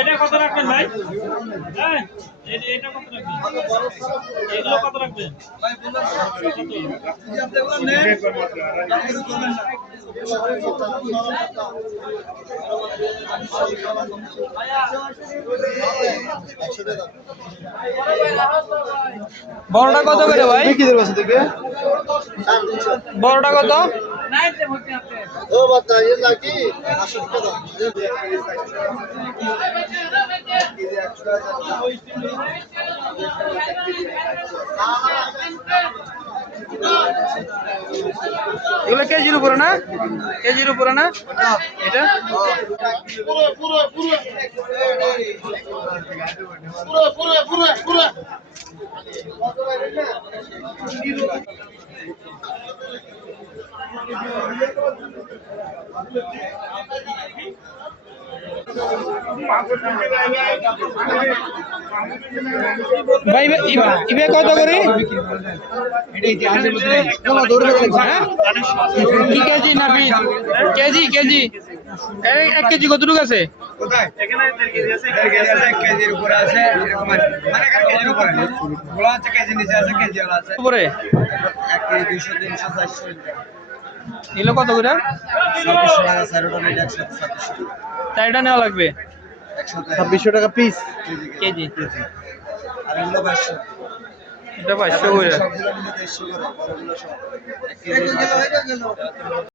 এটা কত রাখবেন ভাই? এটা কত রাখবেন? এগুলো কত রাখবেন? বড়টা কত করে ভাই? বড়টা কত? ও বাতা ये लागी 500 টাকা দাও এগুলো কেজির উপরে না? কেজির উপরে না এটা? পুরো পুরো পুরো পুরো পুরো পুরো পুরো ভাই ইবে কত করে? কি কেজি না পিস? কেজি কেজি 1 কেজি কতটুকু আছে? এখানে 1 কেজি আছে, 1 কেজির উপরে আছে, এরকম মানে কেজির উপরে বলা আছে, কেজি নিচে আছে, কেজি ওলা আছে উপরে 1 কেজি 200 300 400 এগুলো কত করে? 2700 টাকা সারোটা নিলে 127 চারটা নেওয়া লাগবে 2600 টাকা পিস কেজি। আর এগুলো 500 এটা 500 করে। সবগুলো মিলে 150 করে বড়গুলো সব 1 কেজি